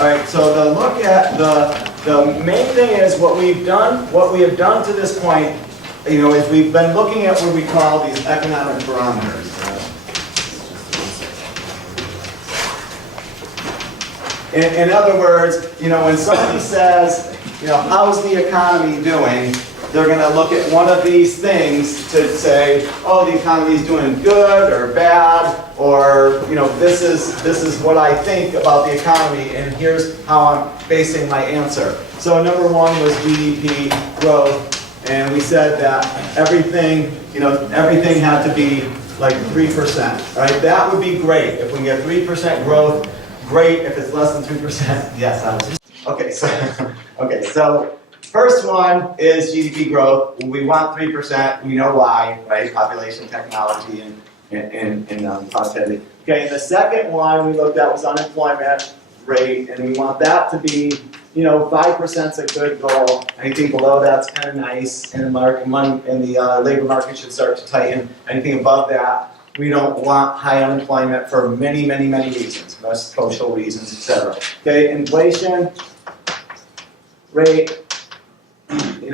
All right, so the look at the main thing is what we have done to this point, is we've been looking at what we call these economic barometers. In other words, when somebody says, how's the economy doing, they're going to look at one of these things to say, oh, the economy is doing good or bad, or this is what I think about the economy, and here's how I'm basing my answer. So number one was GDP growth, and we said that everything had to be like 3%, right? That would be great if we can get 3% growth. Great if it's less than 2%. Yes, I was. Okay, so first one is GDP growth. We want 3%. We know why, right? Population, technology, and productivity. Okay, and the second one we looked at was unemployment rate, and we want that to be, 5% is a good goal. Anything below that's kind of nice, and the labor market should start to tighten. Anything above that, we don't want high unemployment for many, many, many reasons, most social reasons, etc. Okay, inflation rate. We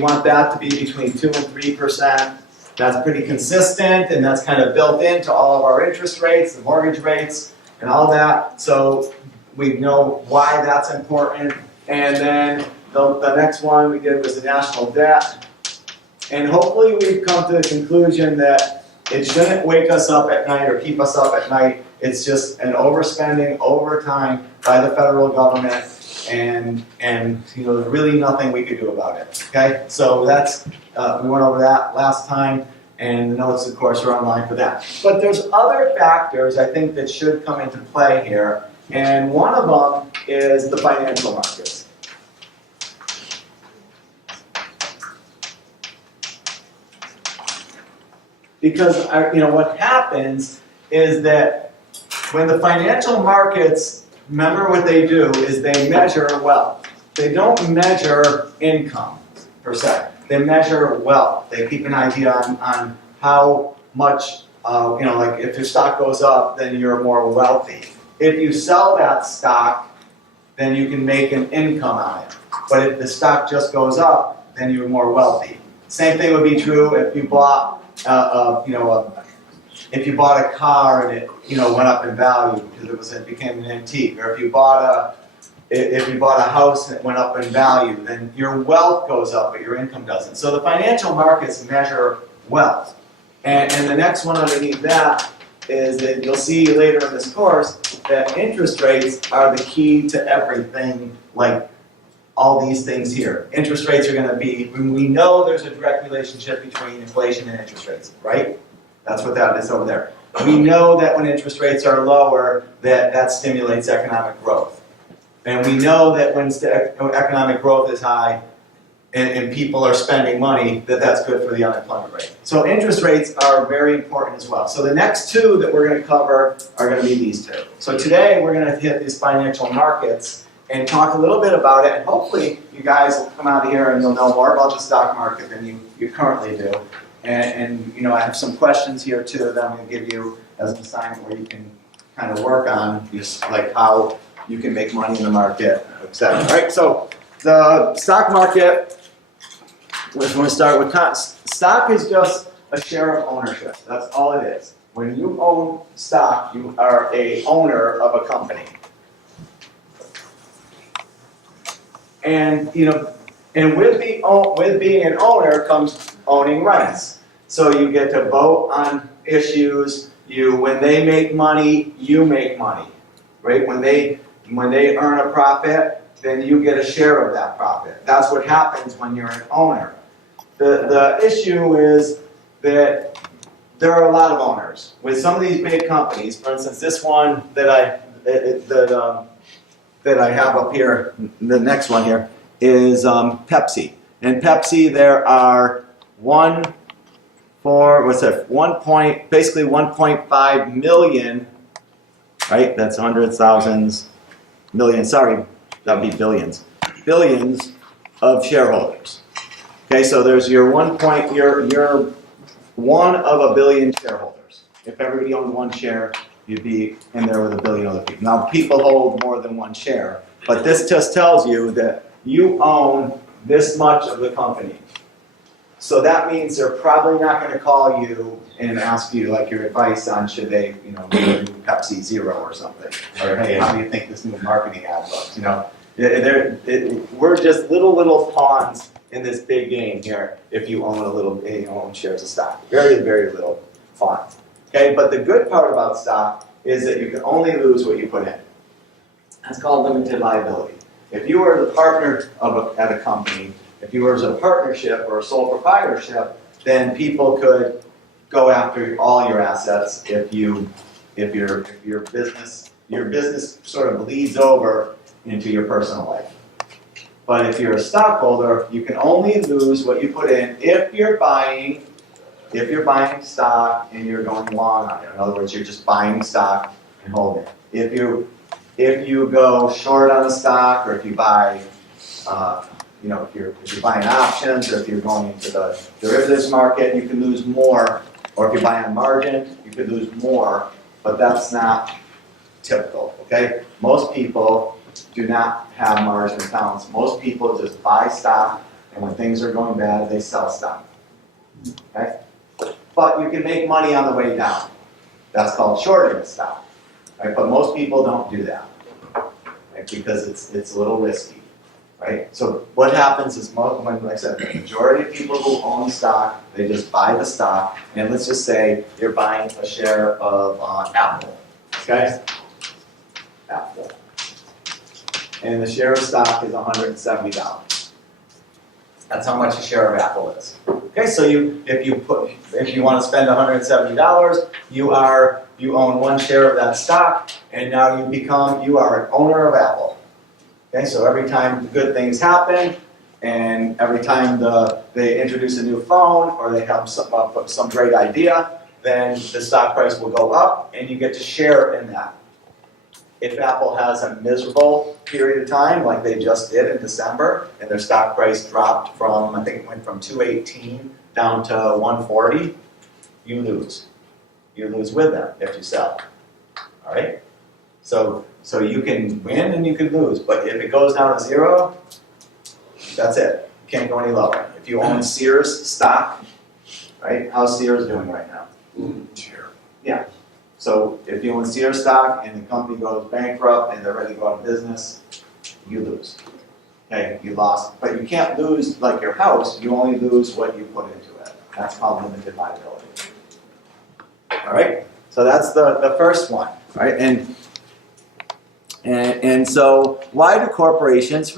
want that to be between 2 and 3%. That's pretty consistent, and that's kind of built into all of our interest rates, the mortgage rates, and all that. So we know why that's important. And then the next one we did was the national debt. And hopefully we've come to the conclusion that it shouldn't wake us up at night or keep us up at night. It's just an overspending over time by the federal government. And there's really nothing we could do about it. Okay, so that's we went over that last time, and the notes, of course, are online for that. But there's other factors I think that should come into play here, and one of them is the financial markets. Because what happens is that when the financial markets, remember what they do is they measure wealth. They don't measure income, per se. They measure wealth. They keep an idea on how much, like if your stock goes up, then you're more wealthy. If you sell that stock, then you can make an income on it. But if the stock just goes up, then you're more wealthy. Same thing would be true if you bought, if you bought a car and it, went up in value because it became an antique, or if you bought a house and it went up in value, then your wealth goes up, but your income doesn't. So the financial markets measure wealth. And the next one underneath that is that you'll see later in this course that interest rates are the key to everything, like all these things here. Interest rates are going to be, we know there's a direct relationship between inflation and interest rates, right? That's what that is over there. We know that when interest rates are lower, that stimulates economic growth. And we know that when economic growth is high and people are spending money, that's good for the unemployment rate. So interest rates are very important as well. So the next two that we're going to cover are going to be these two. So today we're going to hit these financial markets and talk a little bit about it, and hopefully you guys will come out of here and you'll know more about the stock market than you currently do. And I have some questions here too that I'm going to give you as an assignment where you can kind of work on, just like how you can make money in the market, etc. All right, so the stock market, we're going to start with stock is just a share of ownership. That's all it is. When you own stock, you are a owner of a company. And with being an owner comes owning rights. So you get to vote on issues. When they make money, you make money, right? When they earn a profit, then you get a share of that profit. That's what happens when you're an owner. The issue is that there are a lot of owners. With some of these big companies, for instance, this one that I have up here, the next one here, is Pepsi. And Pepsi, there are basically 1.5 million, right? That's hundreds, thousands, millions, sorry, that would be billions. Billions of shareholders. Okay, so there's you're one of a billion shareholders. If everybody owned one share, you'd be in there with 1 billion other people. Now, people hold more than one share, but this just tells you that you own this much of the company. So that means they're probably not going to call you and ask you like your advice on should they, do Pepsi Zero or something, or hey, how do you think this new marketing ad looks? We're just little pawns in this big game here. If you own shares of stock, very little pawns. Okay, but the good part about stock is that you can only lose what you put in. That's called limited liability. If you were the partner at a company, if you were a partnership or a sole proprietorship, then people could go after all your assets if your business sort of bleeds over into your personal life. But if you're a stockholder, you can only lose what you put in if you're buying stock and you're going long on it. In other words, you're just buying stock and holding it. If you go short on a stock, or if you buy if you're buying options, or if you're going into the derivatives market, you can lose more. Or if you buy on margin, you could lose more, but that's not typical, okay? Most people do not have margin accounts. Most people just buy stock, and when things are going bad, they sell stock, okay? But you can make money on the way down. That's called shorting the stock, right? But most people don't do that, right? Because it's a little risky. Right? So what happens is, like I said, the majority of people who own stock, they just buy the stock, and let's just say you're buying a share of Apple, okay? Apple. And the share of stock is $170. That's how much a share of Apple is. Okay, so if you want to spend $170, you own one share of that stock, and now you are an owner of Apple. Okay, so every time good things happen, and every time they introduce a new phone, or they have some great idea, then the stock price will go up, and you get to share in that. If Apple has a miserable period of time, like they just did in December, and their stock price dropped from, I think it went from 218 down to 140, you lose. You lose with them if you sell. All right? So you can win and you can lose, but if it goes down to zero, that's it. You can't go any lower. If you own Sears stock, right? How's Sears doing right now? Sure. Yeah. So if you own Sears stock and the company goes bankrupt and they're ready to go out of business, you lose. Okay, you lost. But you can't lose like your house. You only lose what you put into it. That's called limited liability. All right. So that's the first one, right? And so why do corporations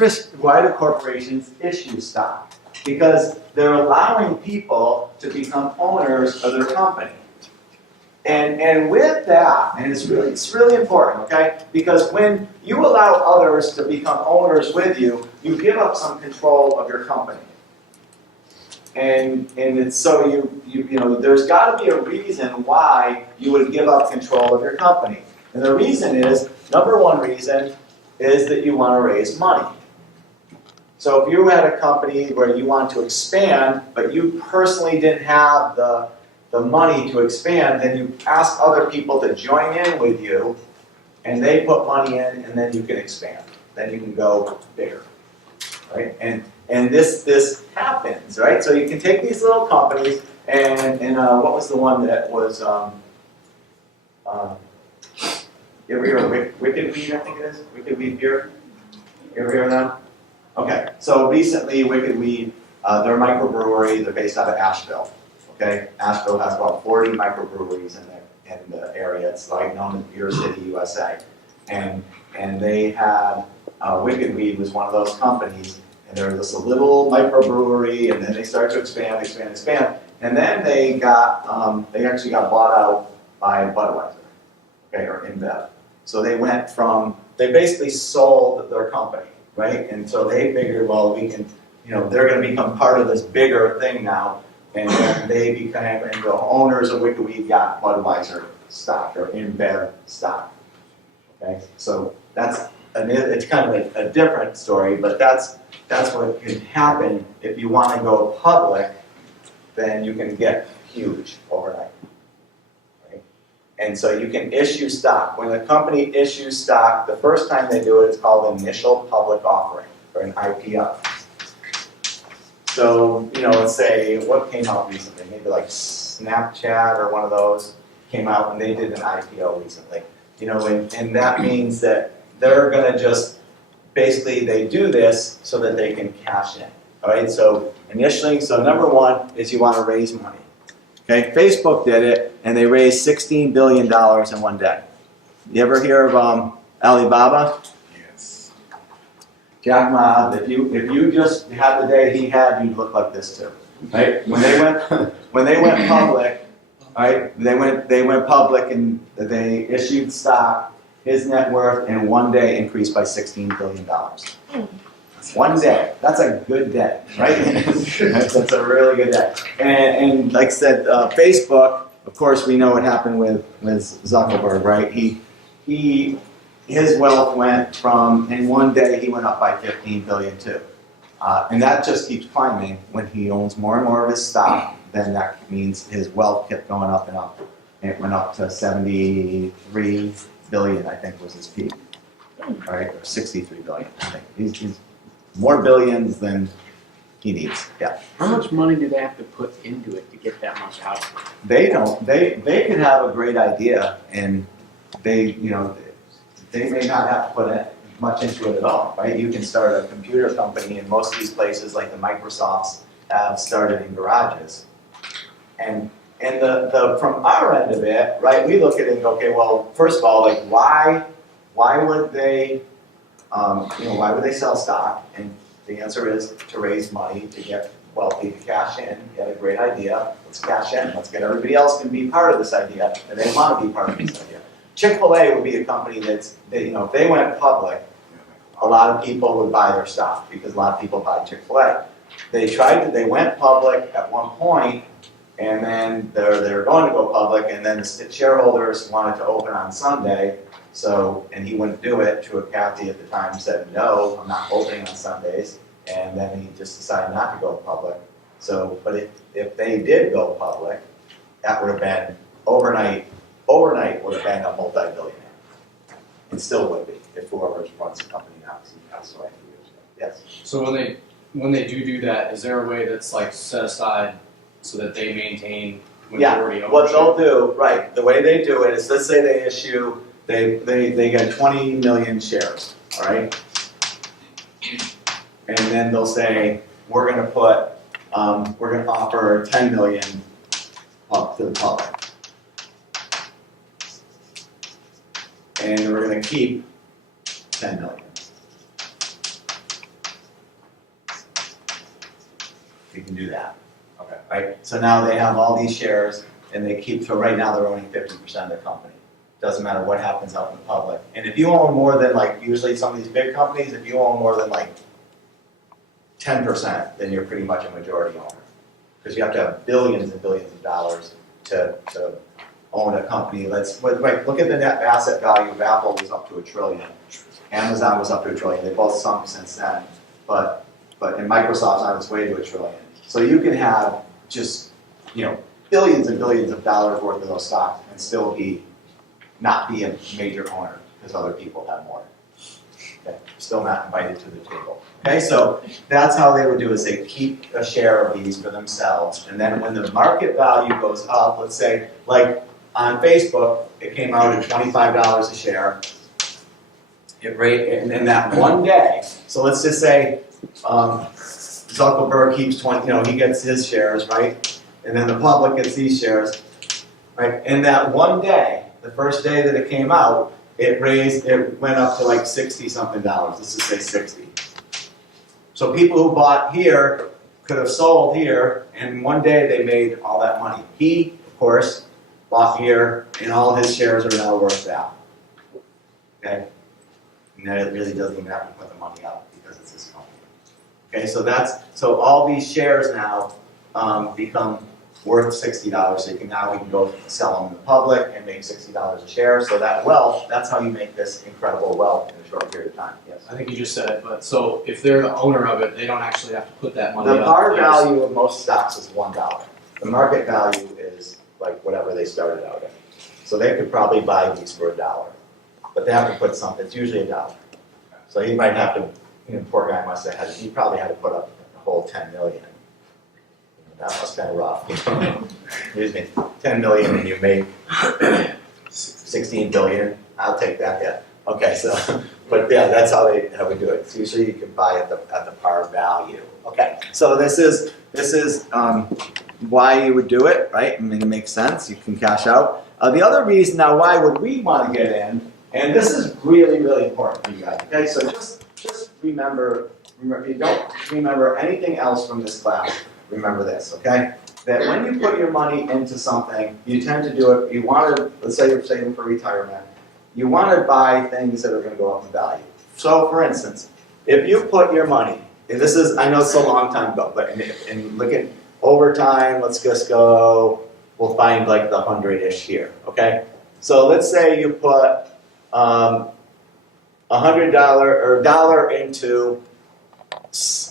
issue stock? Because they're allowing people to become owners of their company. And with that, and it's really important, okay? Because when you allow others to become owners with you, you give up some control of your company. And it's so there's got to be a reason why you would give up control of your company. And the reason is, number one reason is that you want to raise money. So if you had a company where you want to expand, but you personally didn't have the money to expand, then you ask other people to join in with you, and they put money in, and then you can expand. Then you can go bigger, right? And this happens, right? So you can take these little companies, and what was the one that was you ever hear of Wicked Weed, I think it is? Wicked Weed beer? You ever hear of them? Okay, so recently Wicked Weed, they're a microbrewery, they're based out of Asheville. Okay, Asheville has about 40 microbreweries in the area. It's like known as Beer City, USA. And they had, Wicked Weed was one of those companies, and they were just a little microbrewery, and then they started to expand. And then they actually got bought out by Budweiser, okay, or InBev. So they basically sold their company, right? And so they figured, well, we can, they're going to become part of this bigger thing now. And then they became, and the owners of Wicked Weed got Budweiser stock or InBev stock. Okay, so it's kind of like a different story, but that's what can happen if you want to go public. Then you can get huge overnight. Right? And so you can issue stock. When a company issues stock, the first time they do it, it's called initial public offering, or an IPO. So, let's say, what came out recently? Maybe like Snapchat or one of those came out and they did an IPO recently. And that means that they're gonna just, basically they do this so that they can cash in. All right, so initially, number one is you wanna raise money. Okay, Facebook did it and they raised $16 billion in one day. You ever hear of Alibaba? Yes. Jack Ma, if you just had the day he had, you'd look like this too. Right? When they went public, right? They went public and they issued stock. His net worth in one day increased by $16 billion. One day. That's a good day, right? That's a really good day. And like I said, Facebook, of course, we know what happened with Zuckerberg, right? His wealth went from, in one day, he went up by 15 billion too. And that just keeps climbing. When he owns more and more of his stock, then that means his wealth kept going up and up. And it went up to 73 billion, I think, was his peak. Right? Or 63 billion, I think. He's more billions than he needs. Yeah. How much money do they have to put into it to get that much out? They could have a great idea and they may not have to put much into it at all, right? You can start a computer company, and most of these places, like the Microsofts, have started in garages. And the from our end of it, right? We look at it and go, okay, well, first of all, like why would they, why would they sell stock? And the answer is to raise money, to get wealthy, to cash in. You had a great idea. Let's cash in. Let's get everybody else to be part of this idea, and they want to be part of this idea. Chick-fil-A would be a company if they went public, a lot of people would buy their stock because a lot of people buy Chick-fil-A. They went public at one point, and then they're going to go public, and then the shareholders wanted to open on Sunday, and he wouldn't do it. Truett Cathy at the time said, no, I'm not opening on Sundays, and then he just decided not to go public. But if they did go public, that would have been overnight would have been a multi-billionaire. It still would be if whoever runs the company now, because he passed away a few years ago. Yes. So when they do that, is there a way that's like set aside so that they maintain majority ownership? What they'll do, right? The way they do it is, let's say they issue, they get 20 million shares, all right? And then they'll say, we're going to offer 10 million up to the public. And we're going to keep 10 million. You can do that. Okay. Right? So now they have all these shares, and so right now they're owning 50% of the company. Doesn't matter what happens out in the public. And if you own more than, usually some of these big companies, if you own more than 10%, then you're pretty much a majority owner. Because you have to have billions and billions of dollars to own a company. Look at the net asset value of Apple was up to $1 trillion. Amazon was up to $1 trillion. They both sunk since then. But in Microsoft's on its way to $1 trillion. So you can have just billions and billions of dollars worth of those stocks and still not be a major owner because other people have more. Okay. Still not invited to the table. Okay, so that's how they would do is they keep a share of these for themselves, and then when the market value goes up, let's say on Facebook, it came out at $25 a share. And in that one day, so let's just say Zuckerberg keeps 20, he gets his shares, right? And then the public gets these shares, right? In that one day, the first day that it came out, it went up to $60-something. Let's just say 60. So people who bought here could have sold here, and one day they made all that money. He, of course, bought here, and all his shares are now worth that. Okay? And then it really doesn't even have to put the money up because it's his company. Okay, so all these shares now become worth $60. So we can go sell them in the public and make $60 a share. So that wealth, that's how you make this incredible wealth in a short period of time. Yes. I think you just said it, but so if they're the owner of it, they don't actually have to put that money up. The par value of most stocks is $1. The market value is whatever they started out at. So they could probably buy these for $1, but they have to put something, it's usually $1. So he might have to, poor guy must have had, he probably had to put up the whole 10 million. That must have been rough. Excuse me, 10 million and you make 16 billion, I'll take that hit. Okay, so, but yeah, that's how we do it. So usually you can buy at the par value. Okay, so this is why you would do it, right? I mean, it makes sense. You can cash out. The other reason now, why would we want to get in? And this is really, really important for you guys. Okay, so just remember, if you don't remember anything else from this class, remember this. Okay, that when you put your money into something, you tend to do it. You want to, let's say you're saving for retirement. You want to buy things that are going to go up in value. So, for instance, if you put your money, and this is, I know it's a long time ago, but and look at over time, let's just go, we'll find like the 100-ish here, okay? So let's say you put $100 or $1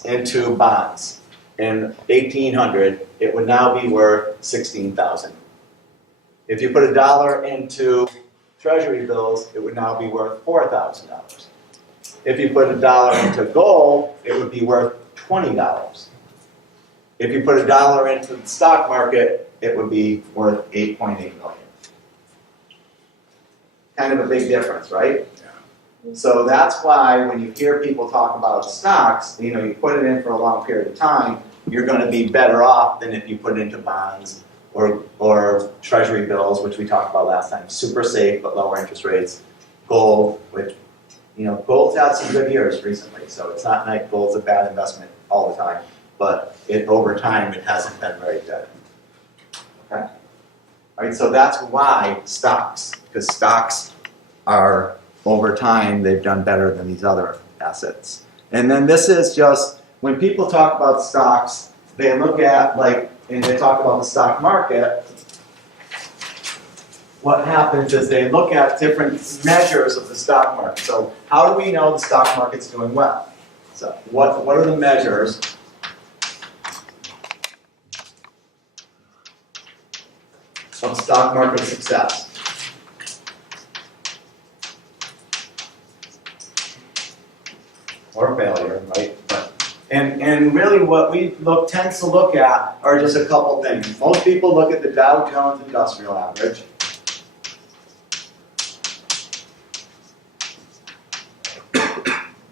into bonds. In 1800, it would now be worth 16,000. If you put $1 into Treasury bills, it would now be worth $4,000. If you put $1 into gold, it would be worth $20. If you put $1 into the stock market, it would be worth 8.8 million. Kind of a big difference, right? So that's why when you hear people talk about stocks, you put it in for a long period of time, you're going to be better off than if you put it into bonds or Treasury bills, which we talked about last time. Super safe, but lower interest rates. Gold, which, gold's had some good years recently, so it's not like gold's a bad investment all the time, but over time it hasn't been very good. Okay? All right, so that's why stocks, because stocks are, over time, they've done better than these other assets. And then this is just, when people talk about stocks, they look at, and they talk about the stock market, what happens is they look at different measures of the stock market. So how do we know the stock market's doing well? So what are the measures of stock market success? Or failure, right? And really what we tend to look at are just a couple things. Most people look at the Dow Jones Industrial Average.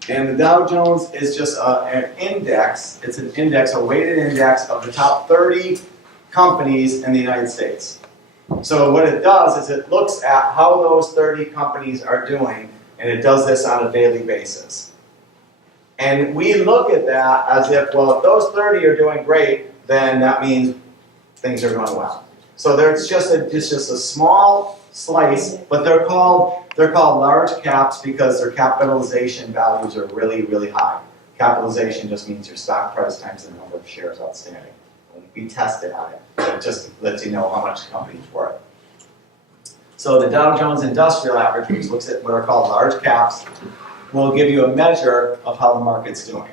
And the Dow Jones is just an index. It's an index, a weighted index of the top 30 companies in the United States. So what it does is it looks at how those 30 companies are doing, and it does this on a daily basis. And we look at that as if, well, if those 30 are doing great, then that means things are going well. So there's just a small slice, but they're called large caps because their capitalization values are really, really high. Capitalization just means your stock price times the number of shares outstanding. We test it on it. So it just lets you know how much the company's worth. So the Dow Jones Industrial Average, which looks at what are called large caps, will give you a measure of how the market's doing.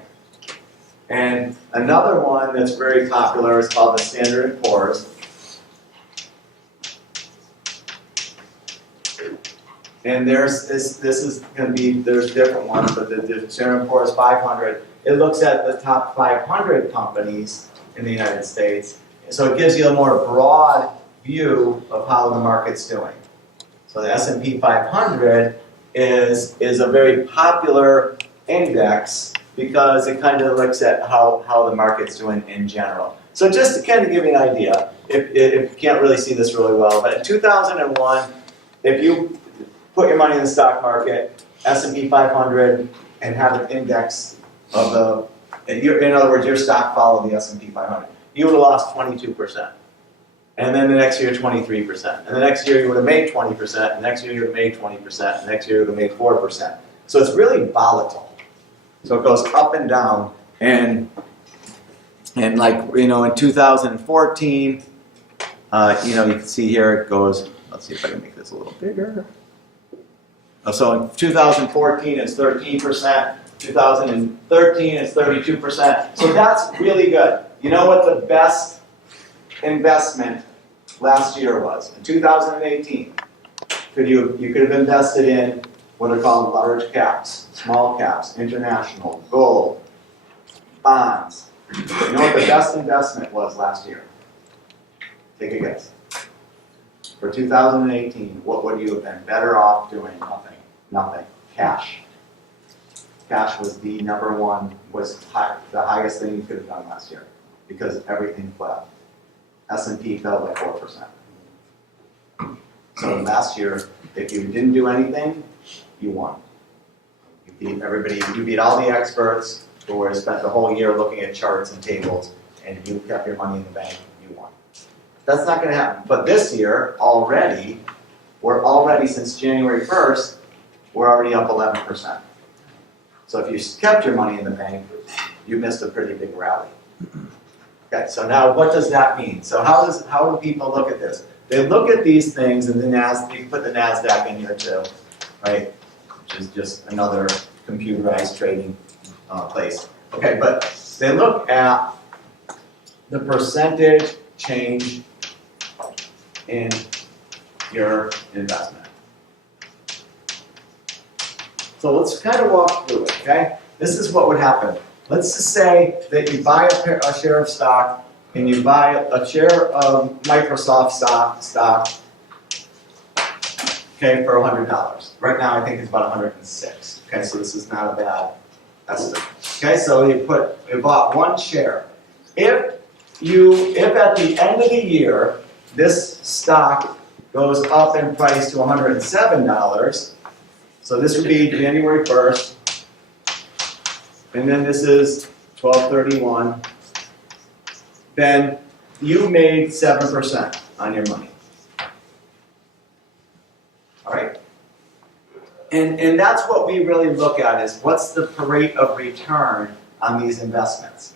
And another one that's very popular is called the Standard & Poor's. And there's different ones, but the Standard & Poor's 500, it looks at the top 500 companies in the United States. So it gives you a more broad view of how the market's doing. So the S&P 500 is a very popular index because it kind of looks at how the market's doing in general. So just to kind of give you an idea, if you can't really see this really well, but in 2001, if you put your money in the stock market, S&P 500, and have an index of in other words, your stock followed the S&P 500, you would have lost 22%. And then the next year, 23%. And the next year, you would have made 20%. The next year, you would have made 20%. The next year, you would have made 4%. So it's really volatile. So it goes up and down. And in 2014, you can see here it goes, let's see if I can make this a little bigger. So in 2014, it's 13%. 2013, it's 32%. So that's really good. You know what the best investment last year was? In 2018, you could have invested in what are called large caps, small caps, international, gold, bonds. You know what the best investment was last year? Take a guess. For 2018, what would you have been better off doing? Nothing. Nothing. Cash. Cash was the number one, the highest thing you could have done last year because everything fell. S&P fell by 4%. So last year, if you didn't do anything, you won. You beat everybody, you beat all the experts who were spent the whole year looking at charts and tables, and you kept your money in the bank, you won. That's not gonna happen. But this year, we're already since January 1st, we're already up 11%. So if you kept your money in the bank, you missed a pretty big rally. Okay, so now what does that mean? So how do people look at this? They look at these things, and you can put the NASDAQ in here too, right? Which is just another computerized trading place. Okay, but they look at the percentage change in your investment. So let's kind of walk through it, okay? This is what would happen. Let's just say that you buy a share of stock, and you buy a share of Microsoft stock, okay, for $100. Right now, I think it's about 106. Okay, so this is not a bad estimate. Okay, so you bought one share. If at the end of the year, this stock goes up in price to $107, so this would be January 1st, and then this is 12/31, then you made 7% on your money. All right? And that's what we really look at is what's the rate of return on these investments.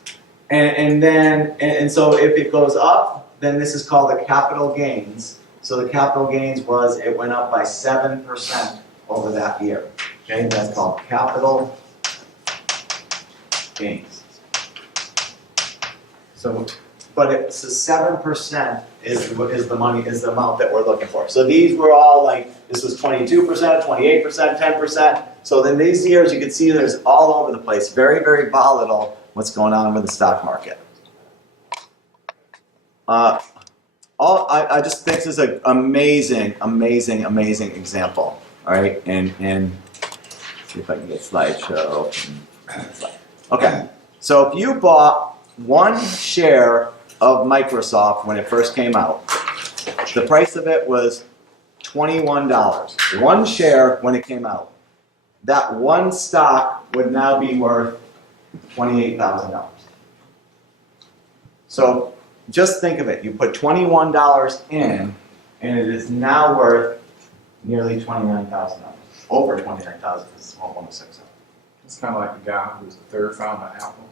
And so if it goes up, then this is called the capital gains. So the capital gains it went up by 7% over that year. Okay, that's called capital gains. So, but it's 7% is the amount that we're looking for. So these were all this was 22%, 28%, 10%. So then these years you can see there's all over the place, very, very volatile what's going on with the stock market. I just think this is an amazing, amazing, amazing example. All right, and see if I can get slideshow. Okay, so if you bought one share of Microsoft when it first came out, the price of it was $21. One share when it came out. That one stock would now be worth $28,000. So just think of it. You put $21 in, and it is now worth nearly $29,000. Over $29,000. It's almost $6,000. It's kind of like the guy who was the third founder of Apple,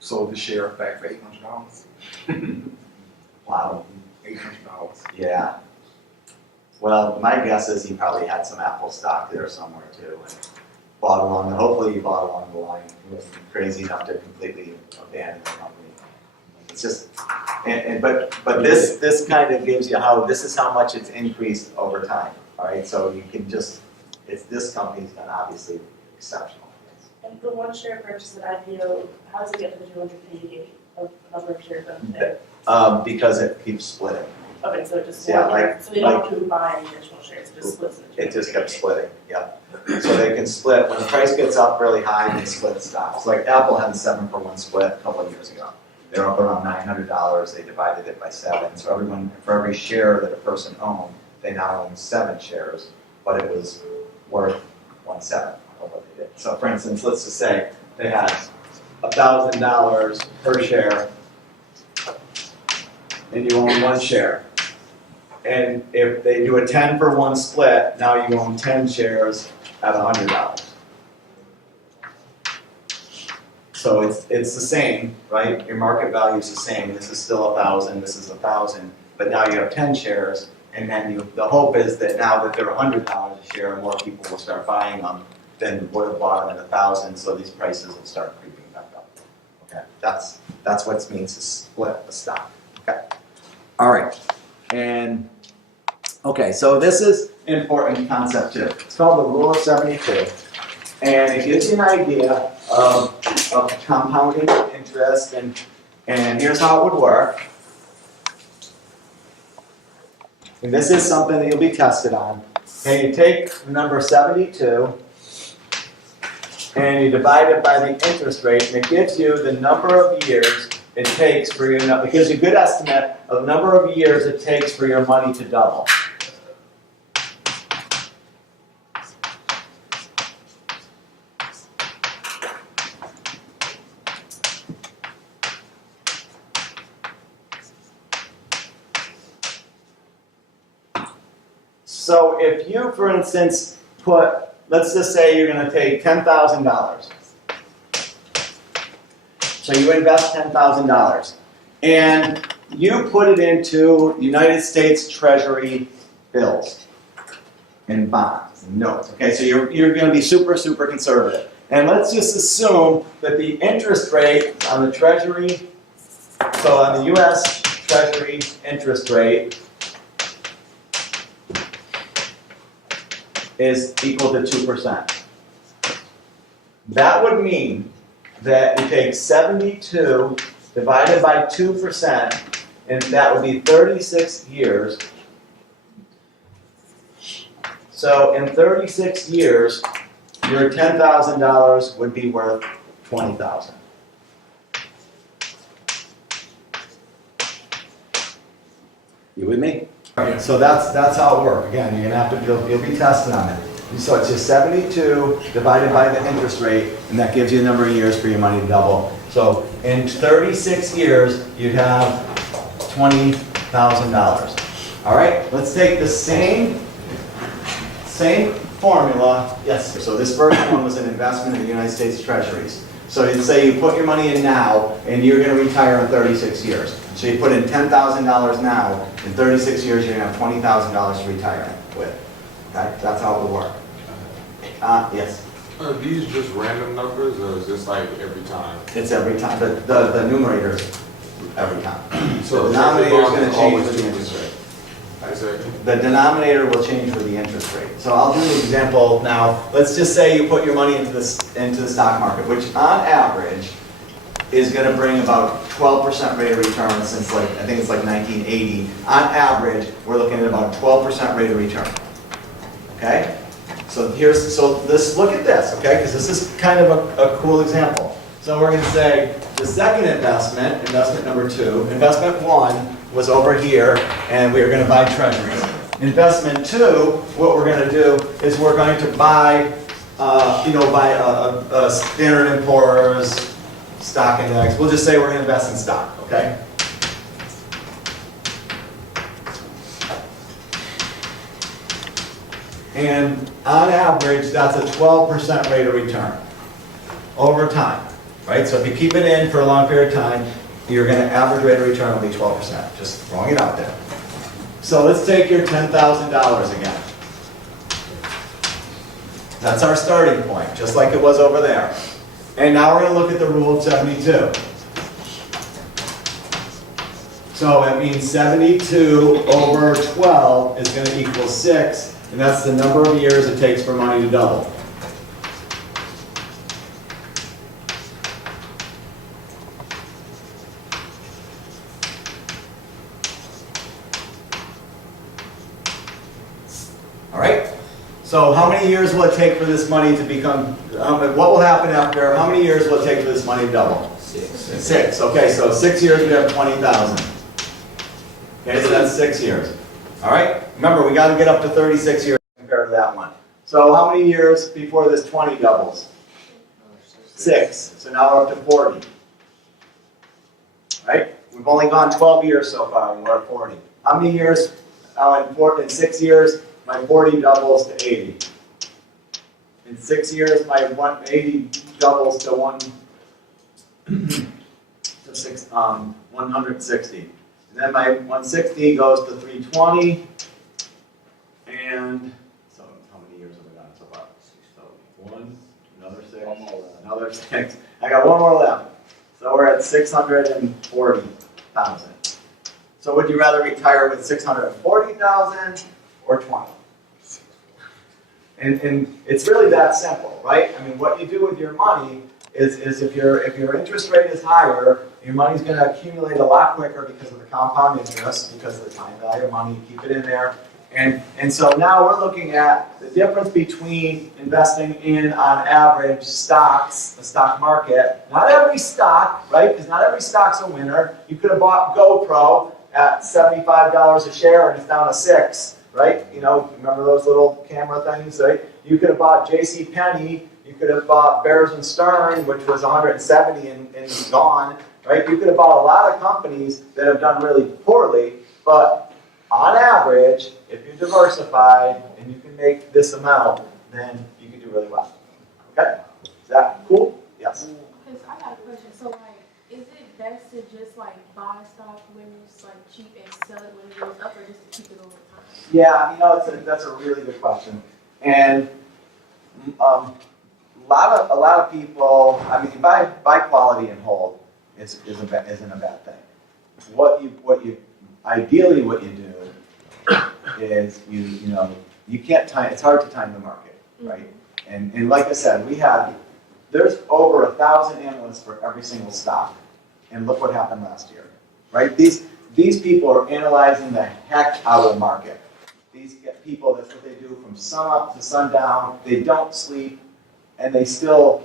sold the share back for $800. Wow. $800. Yeah. Well, my guess is he probably had some Apple stock there somewhere too, and hopefully he bought along the line. He wasn't crazy enough to completely abandon the company. It's just, but this kind of gives you this is how much it's increased over time. All right, so you can this company's done obviously exceptional. And the one share purchase at IPO, how does it get to the 200K of number of shares out there? Because it keeps splitting. Okay, so it just Yeah, so they don't have to buy any additional shares, it just splits into It just kept splitting, yeah. So they can split, when the price gets up really high, they split stocks. Like Apple had a 7-for-1 split a couple of years ago. They were up around $900, they divided it by 7. So for every share that a person owned, they now own 7 shares, but it was worth 1/7 of what they did. So for instance, let's just say they had $1,000 per share, and you own 1 share. And if they do a 10-for-1 split, now you own 10 shares at $100. So it's the same, right? Your market value is the same. This is still 1,000. This is 1,000. But now you have 10 shares, and then the hope is that now that they're $100 a share, more people will start buying them than would have bought them at 1,000. So these prices will start creeping back up. Okay, that's what it means to split a stock. Okay. All right. And okay, so this is, important concept too. It's called the Rule of 72. And it gives you an idea of compounding interest, and here's how it would work. And this is something that you'll be tested on. And you take the number 72 and you divide it by the interest rate, and it gives you the number of years it takes for your, it gives you a good estimate of the number of years it takes for your money to double. So if you, for instance, put, let's just say you're going to take $10,000. So you invest $10,000. And you put it into United States Treasury bills and bonds and notes. Okay, so you're going to be super, super conservative. And let's just assume that the interest rate on the Treasury, so on the U.S. Treasury interest rate, is equal to 2%. That would mean that you take 72 divided by 2%, and that would be 36 years. So in 36 years, your $10,000 would be worth $20,000. You with me? So that's how it works. Again, you're gonna have to you'll be tested on it. So it's just 72 divided by the interest rate, and that gives you a number of years for your money to double. So in 36 years, you'd have $20,000. All right, let's take the same formula. Yes. So this first one was an investment in the United States Treasuries. So you'd say you put your money in now, and you're going to retire in 36 years. So you put in $10,000 now. In 36 years, you're going to have $20,000 to retire with. Okay, that's how it would work. Yes. Are these just random numbers, or is this like every time? It's every time. The numerator is every time. So the denominator is going to change always with the interest rate. I say, The denominator will change with the interest rate. So I'll do an example now. Let's just say you put your money into the stock market, which on average is going to bring about 12% rate of return since I think it's like 1980. On average, we're looking at about 12% rate of return. Okay? So look at this, okay? Because this is kind of a cool example. So we're going to say the second investment, investment number 2, investment 1 was over here, and we are going to buy treasuries. Investment 2, what we're going to do is we're going to buy, a Standard & Poor's stock index. We'll just say we're going to invest in stock, okay? And on average, that's a 12% rate of return over time, right? So if you keep it in for a long period of time, you're going to average rate of return will be 12%. Just throwing it out there. So let's take your $10,000 again. That's our starting point, just like it was over there. And now we're going to look at the rule of 72. So that means 72 over 12 is going to equal 6, and that's the number of years it takes for money to double. All right? So how many years will it take for this money to become, what will happen after, how many years will it take for this money to double? 6. Okay, so 6 years we have 20,000. Okay, so that's 6 years. All right? Remember, we got to get up to 36 years compared to that one. So how many years before this 20 doubles? 6. So now we're up to 40. Right? We've only gone 12 years so far, and we're at 40. How many years in 6 years? My 40 doubles to 80. In 6 years, my 180 doubles to 160. And then my 160 goes to 320. And so how many years have I got so far? So 1, another 6, another 6. I got one more left. So we're at 640,000. So would you rather retire with 640,000 or 20? And it's really that simple, right? I mean, what you do with your money is if your interest rate is higher, your money's gonna accumulate a lot quicker because of the compound interest, because of the time value of money, you keep it in there. And so now we're looking at the difference between investing in, on average, stocks, the stock market. Not every stock, right? Because not every stock's a winner. You could have bought GoPro at $75 a share and it's down to $6, right? You know, remember those little camera things, right? You could have bought JCPenney. You could have bought Bears and Stern, which was 170 and gone, right? You could have bought a lot of companies that have done really poorly, but on average, if you're diversified and you can make this amount, then you can do really well. Okay? Is that cool? Yes. Because I got a question. So, like, is it best to just, like, buy stock when it's, like, cheap and sell it when it goes up, or just to keep it over time? Yeah, you know, that's a really good question. And a lot of people, I mean, buy quality and hold isn't a bad thing. Ideally what you do is you can't time, it's hard to time the market, right? And like I said, there's over 1,000 analysts for every single stock. And look what happened last year, right? These people are analyzing the heck out of the market. These people, that's what they do from sun up to sundown. They don't sleep, and they still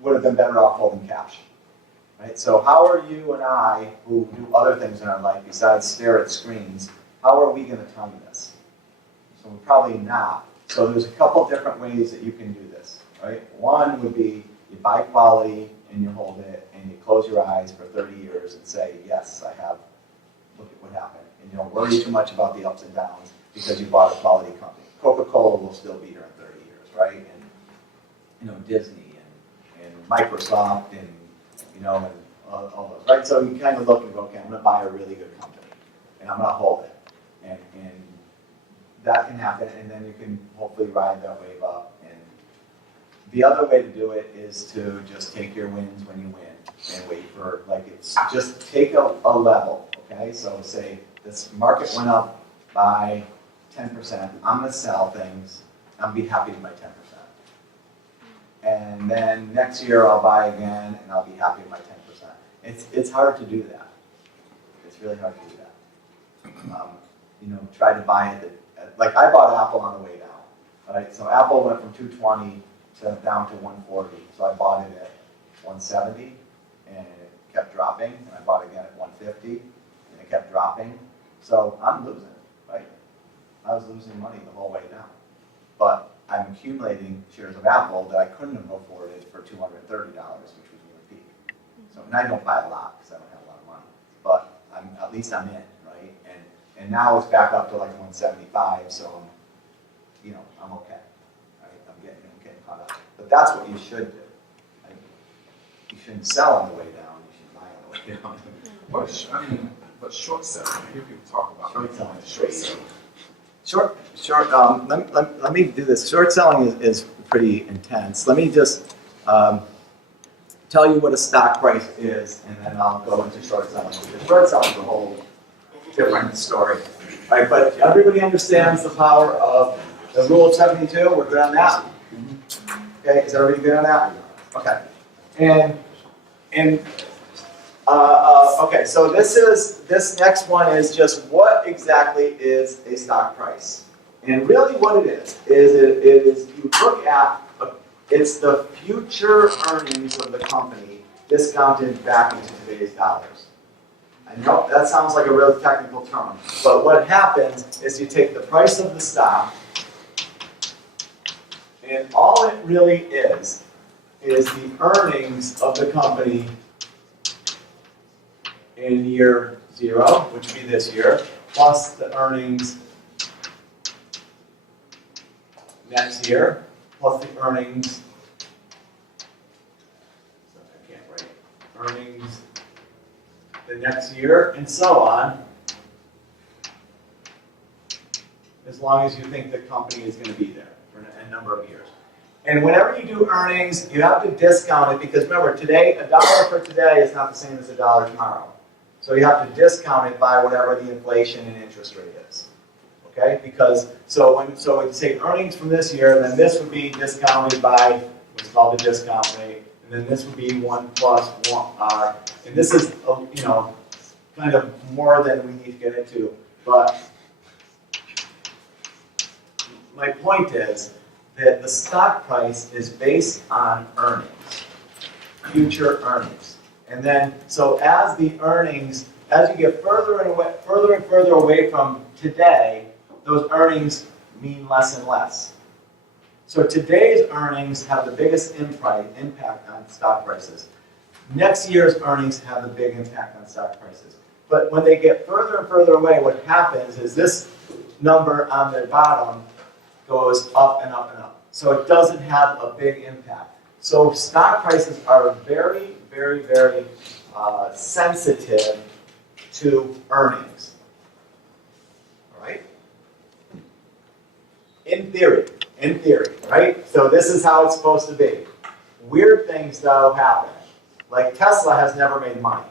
would have been better off holding cash. Right? So how are you and I, who do other things in our life besides stare at screens, how are we going to time this? So we're probably not. So there's a couple different ways that you can do this. Right? One would be you buy quality and you hold it and you close your eyes for 30 years and say, yes, I have, look at what happened. And you don't worry too much about the ups and downs because you bought a quality company. Coca-Cola will still be here in 30 years, right? And Disney and Microsoft and and all those, right? So you kind of look and go, okay, I'm going to buy a really good company, and I'm going to hold it, and that can happen, and then you can hopefully ride that wave up. And the other way to do it is to just take your wins when you win, and wait for just take a level, okay? So say this market went up by 10%. I'm going to sell things. I'm going to be happy to buy 10%. And then next year I'll buy again, and I'll be happy with my 10%. It's hard to do that. It's really hard to do that. Try to buy it like I bought Apple on the way down. Right? So Apple went from 220 down to 140. So I bought it at 170, and it kept dropping. And I bought it again at 150, and it kept dropping. So I'm losing, right? I was losing money the whole way down, but I'm accumulating shares of Apple that I couldn't have afforded for $230, which was near peak. So, and I don't buy a lot because I don't have a lot of money, but at least I'm in, right? And now it's back up to like 175, so I'm okay. Right? I'm getting caught up. But that's what you should do. Right? You shouldn't sell on the way down. You should buy on the way down. But short selling, I hear people talk about Short selling. short selling. Let me do this. Short selling is pretty intense. Let me just tell you what a stock price is, and then I'll go into short selling. Because short selling is a whole different story. Right, but everybody understands the power of the rule of 72. We're good on that? Okay, is everybody good on that? Okay. Okay, so this next one is just what exactly is a stock price? And really what it is you look at, it's the future earnings of the company discounted back into today's dollars. I know that sounds like a real technical term, but what happens is you take the price of the stock, and all it really is the earnings of the company in year 0, which would be this year, plus the earnings next year, plus the earnings, I can't write, earnings the next year, and so on, as long as you think the company is going to be there for a number of years. And whenever you do earnings, you have to discount it, because remember, today, $1 for today is not the same as $1 tomorrow. So you have to discount it by whatever the inflation and interest rate is. okay? Because, so when you say earnings from this year, then this would be discounted by what's called the discount rate, and then this would be 1 plus 1, and this is, you know, kind of more than we need to get into, but my point is that the stock price is based on earnings, future earnings. And then, so as the earnings, as you get further and further away from today, those earnings mean less and less. So today's earnings have the biggest impact on stock prices. Next year's earnings have the big impact on stock prices. But when they get further and further away, what happens is this number on the bottom goes up and up and up. So it doesn't have a big impact. So stock prices are very, very, very sensitive to earnings. All right? In theory, right? So this is how it's supposed to be. Weird things, though, happen. Like Tesla has never made money.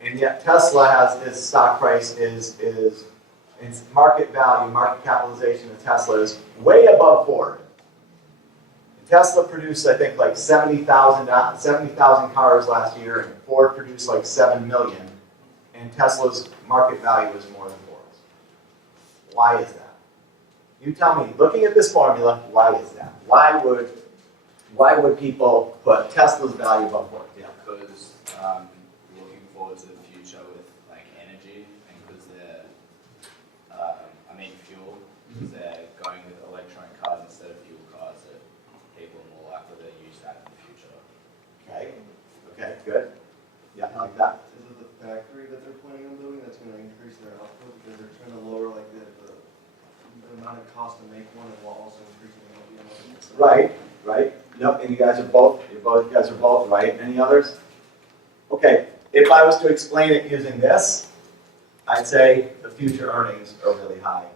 And yet Tesla has, its stock price is its market value, market capitalization of Tesla is way above Ford. Tesla produced, I think, like 70,000 cars last year, and Ford produced like 7 million. And Tesla's market value is more than Ford's. Why is that? You tell me, looking at this formula, why is that? Why would people put Tesla's value above Ford? Yeah. Because looking forward to the future with like energy, and because they're, fuel, because they're going with electronic cars instead of fuel cars, that people are more likely to use that in the future. Okay, good. Yeah, I like that. Is it the factory that they're planning on building that's going to increase their output because they're trying to lower like the amount of cost to make one while also increasing the amount? Right. Nope, and you guys are both right. Any others? Okay, if I was to explain it using this, I'd say the future earnings are really high,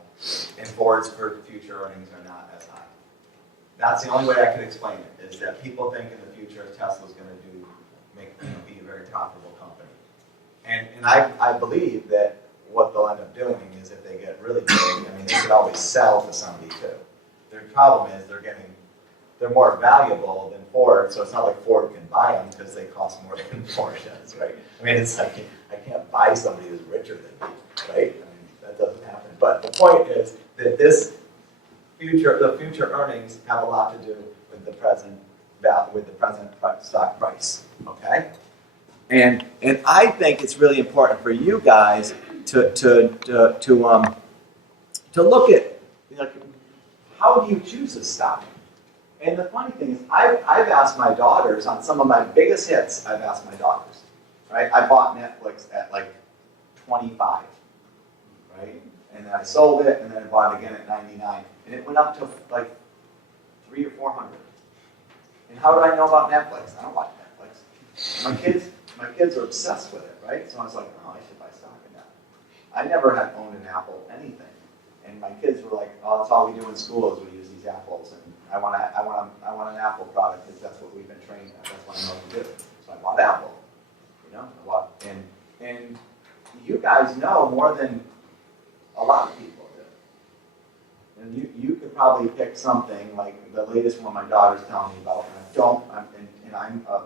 and Ford's future earnings are not as high. That's the only way I could explain it, is that people think in the future Tesla's going to be a very profitable company. And I believe that what they'll end up doing is if they get really big, they could always sell to somebody too. Their problem is they're more valuable than Ford, so it's not like Ford can buy them because they cost more than Ford does, right? It's like I can't buy somebody who's richer than me, right? That doesn't happen. But the point is that the future earnings have a lot to do with the present stock price, okay? And I think it's really important for you guys to look at, how do you choose a stock? And the funny thing is, I've asked my daughters on some of my biggest hits. I've asked my daughters, right? I bought Netflix at like 25, right? And then I sold it, and then I bought it again at 99, and it went up to like 300 or 400. And how do I know about Netflix? I don't watch Netflix. My kids are obsessed with it, right? So I was like, oh, I should buy stock in that. I never had owned an Apple anything, and my kids were like, oh, that's all we do in school is we use these apples, and I want an Apple product because that's what we've been trained at. That's what I know to do. So I bought Apple. And you guys know more than a lot of people do. And you could probably pick something like the latest one my daughter's telling me about. And I'm a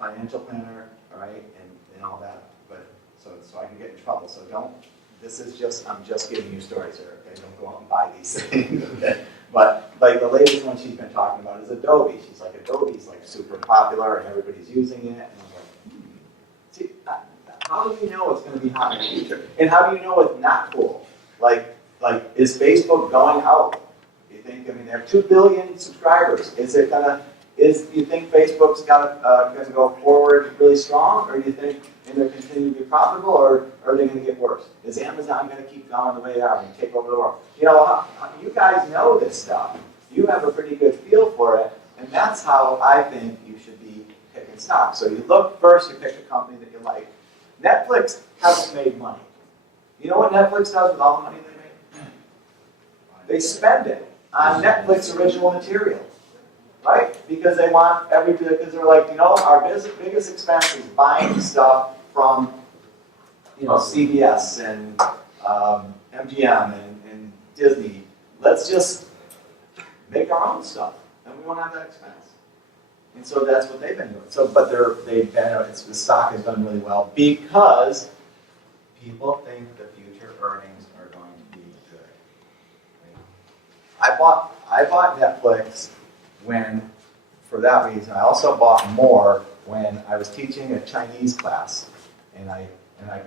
financial planner, all right, and all that. But so I can get in trouble. So don't. I'm just giving you stories here. Okay, don't go out and buy these things. Okay? But like the latest one she's been talking about is Adobe. She's like, Adobe's like super popular and everybody's using it. And I'm like, see, how do you know it's going to be hot in the future? And how do you know it's not cool? Like is Facebook going out? Do you think? They have 2 billion subscribers. Do you think Facebook's going to go forward really strong, or do you think they're continuing to be profitable, or are they going to get worse? Is Amazon going to keep going the way they are and take over the world? You guys know this stuff. You have a pretty good feel for it, and that's how I think you should be picking stocks. So you look first, you pick a company that you like. Netflix hasn't made money. You know what Netflix does with all the money they make? They spend it on Netflix original material. Right? Because they want because they're like, our biggest expense is buying stuff from, CBS and MGM and Disney, let's just make our own stuff, and we won't have that expense. And so that's what they've been doing. So, but the stock has done really well because people think the future earnings are going to be good. I bought Netflix for that reason. I also bought more when I was teaching a Chinese class, and I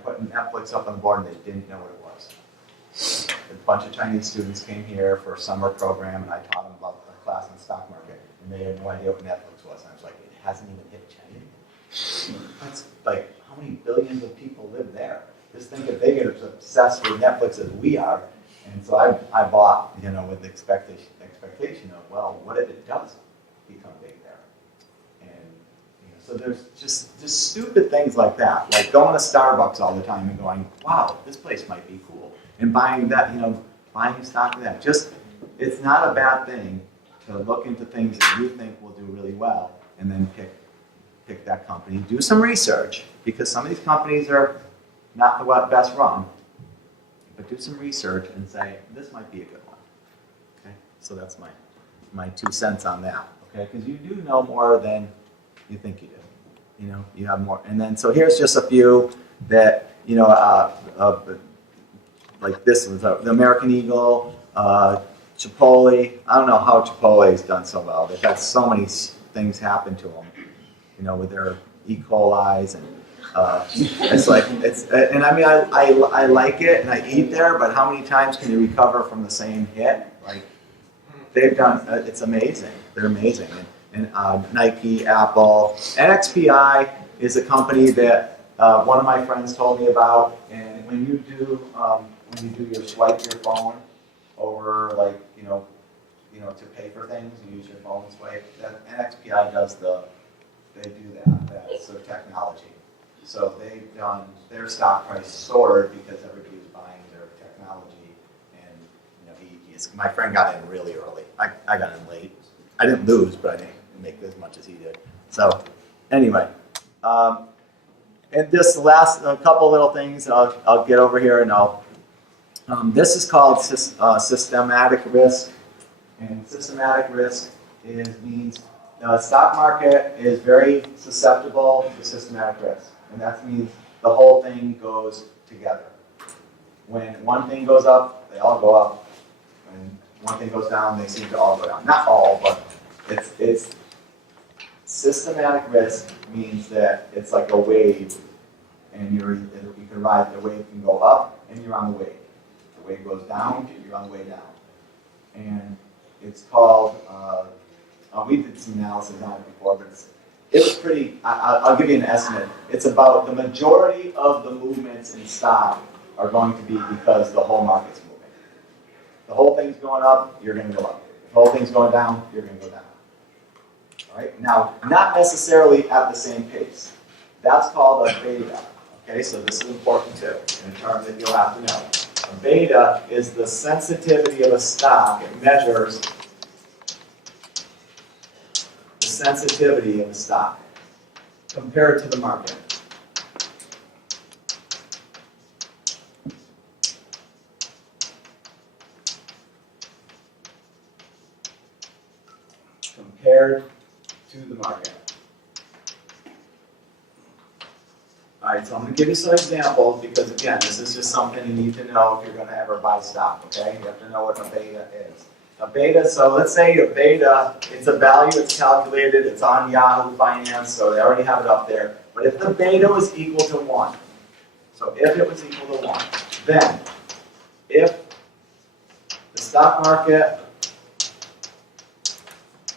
put Netflix up on the board, and they didn't know what it was. A bunch of Chinese students came here for a summer program, and I taught them about a class in the stock market, and they had no idea what Netflix was. And I was like, it hasn't even hit China. That's like, how many billions of people live there? Just think if they get as obsessed with Netflix as we are. And so I bought, with the expectation of, well, what if it does become big there? And so there's just stupid things like that, like going to Starbucks all the time and going, wow, this place might be cool, and buying that, buying stock of that. Just, it's not a bad thing to look into things that you think will do really well, and then pick that company. Do some research, because some of these companies are not the best run. But do some research and say, this might be a good one. Okay? So that's my 2 cents on that. Okay? Because you do know more than you think you do. You have more. And then, so here's just a few that, like this one, the American Eagle, Chipotle. I don't know how Chipotle's done so well. They've had so many things happen to them, with their E. coli's and it's like, and I mean, I like it and I eat there, but how many times can you recover from the same hit? Like, they've done, it's amazing. They're amazing. And Nike, Apple, NXPI is a company that one of my friends told me about. And when you do your swipe your phone over, like, to pay for things, you use your phone swipe. That NXPI they do that. That's their technology. So they've done, their stock price soared because everybody was buying their technology, and my friend got in really early. I got in late. I didn't lose, but I didn't make as much as he did. So anyway, and this last couple little things, I'll get over here and this is called systematic risk, and systematic risk means the stock market is very susceptible to systematic risk. And that means the whole thing goes together. When one thing goes up, they all go up. When one thing goes down, they seem to all go down. Not all, but it's systematic risk means that it's like a wave, and you can ride. The wave can go up, and you're on the wave. The wave goes down, you're on the way down. And it's called. We did some analysis on it before, but it was pretty, I'll give you an estimate. It's about the majority of the movements in stock are going to be because the whole market's moving. The whole thing's going up, you're going to go up. The whole thing's going down, you're going to go down. All right? Now, not necessarily at the same pace. That's called a beta. Okay, so this is important too, in a term that you'll have to know. A beta is the sensitivity of a stock. It measures the sensitivity of the stock compared to the market. Compared to the market. All right, so I'm going to give you some examples because, again, this is just something you need to know if you're going to ever buy stock, okay? You have to know what a beta is. A beta, so let's say a beta, it's a value, it's calculated, it's on Yahoo Finance, so they already have it up there. But if the beta was equal to 1, so if it was equal to 1, then if the stock market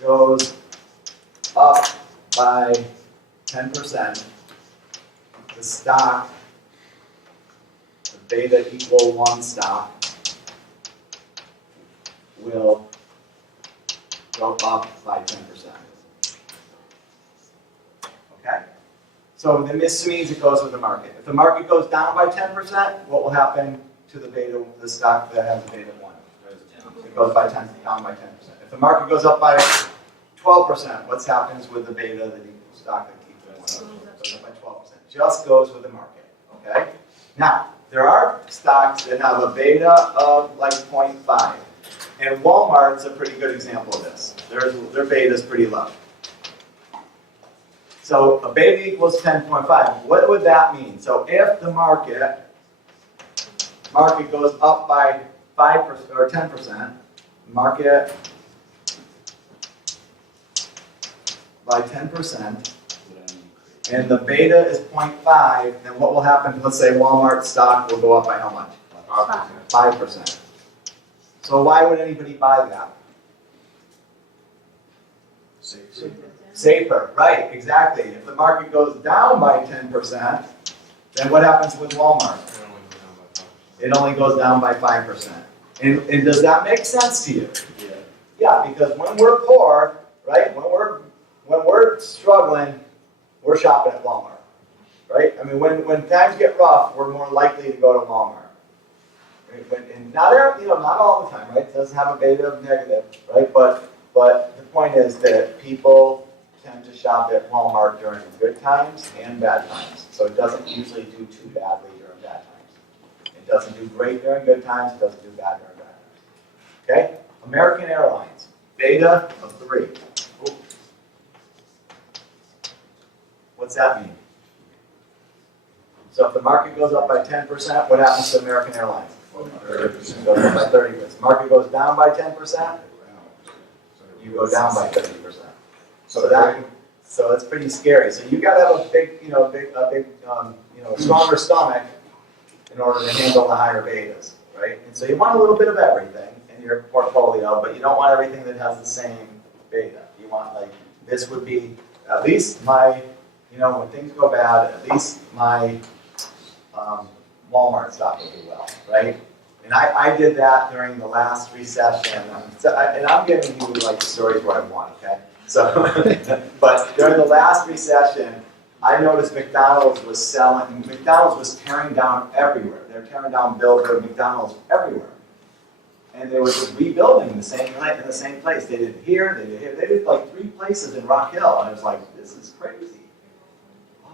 goes up by 10%, the stock, the beta equal 1 stock, will go up by 10%. Okay? So then this means it goes with the market. If the market goes down by 10%, what will happen to the beta, the stock that has a beta 1? It goes by 10, down by 10%. If the market goes up by 12%, what happens with the beta, the stock that keeps going up? It goes up by 12%. Just goes with the market. Okay? Now, there are stocks that have a beta of like 0.5. And Walmart's a pretty good example of this. Their beta is pretty low. So a beta equals 10.5. What would that mean? So if the market goes up by 5% or 10%, market by 10%, and the beta is 0.5, then what will happen? Let's say Walmart stock will go up by how much? 5%. So why would anybody buy that? Safer, right, exactly. If the market goes down by 10%, then what happens with Walmart? It only goes down by 5%. And does that make sense to you? Yeah. Yeah, because when we're poor, right, when we're struggling, we're shopping at Walmart, right? I mean, when times get rough, we're more likely to go to Walmart. Right? And not all the time, right? It doesn't have a beta of negative, right? But the point is that people tend to shop at Walmart during good times and bad times. So it doesn't usually do too badly during bad times. It doesn't do great during good times. It doesn't do bad during bad times. Okay? American Airlines, beta of 3. What's that mean? So if the market goes up by 10%, what happens to American Airlines? 30%. Goes up by 30%. Market goes down by 10%, you go down by 30%. So it's pretty scary. So you got to have a big, stronger stomach in order to handle the higher betas, right? And so you want a little bit of everything in your portfolio, but you don't want everything that has the same beta. You want this would be at least my, when things go bad, at least my Walmart stock will do well, right? And I did that during the last recession. And I'm giving you the stories where I won, okay? So, but during the last recession, I noticed McDonald's was tearing down everywhere. They're tearing down billboard McDonald's everywhere. And they were just rebuilding in the same place. They did it here, they did here. They did 3 places in Rock Hill. And I was like, this is crazy. Oh.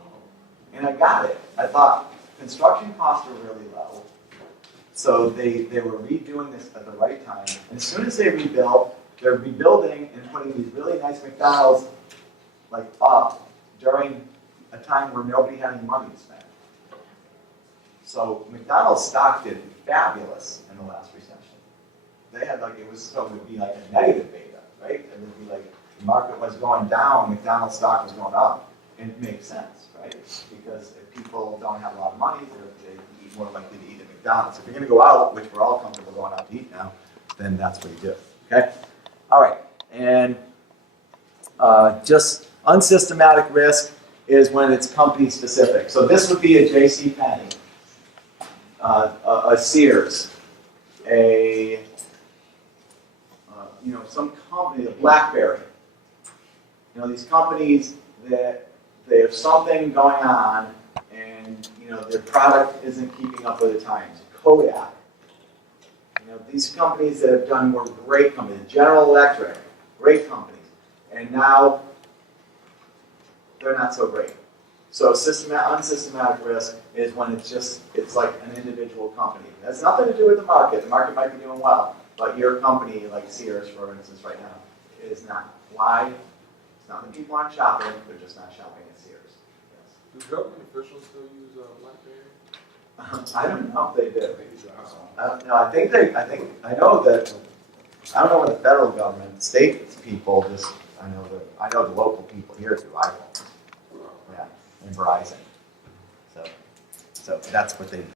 And I got it. I thought construction costs are really low. So they were redoing this at the right time. And as soon as they rebuilt, they're rebuilding and putting these really nice McDonald's up during a time where nobody had any money to spend. So McDonald's stock did fabulous in the last recession. They had it would be a negative beta, right? It would be the market was going down, McDonald's stock was going up. And it makes sense, right? Because if people don't have a lot of money, they're more likely to eat at McDonald's. If you're going to go out, which we're all comfortable going out to eat now, then that's what you do, okay? All right, and just unsystematic risk is when it's company specific. So this would be a JCPenney, a Sears, some company, a BlackBerry. These companies that they have something going on, and their product isn't keeping up with the times. Kodak. These companies that have done were great companies. General Electric, great companies. And now they're not so great. So unsystematic risk is when it's like an individual company. It has nothing to do with the market. The market might be doing well, but your company, like Sears, for instance, right now, is not. Why? It's not that people aren't shopping, they're just not shopping at Sears. Yes. Do government officials still use BlackBerry? I don't know if they do. I don't know. I know that. I don't know what the federal government, state people. I know the local people here do iPhones. Yeah, and Verizon. So that's what they do.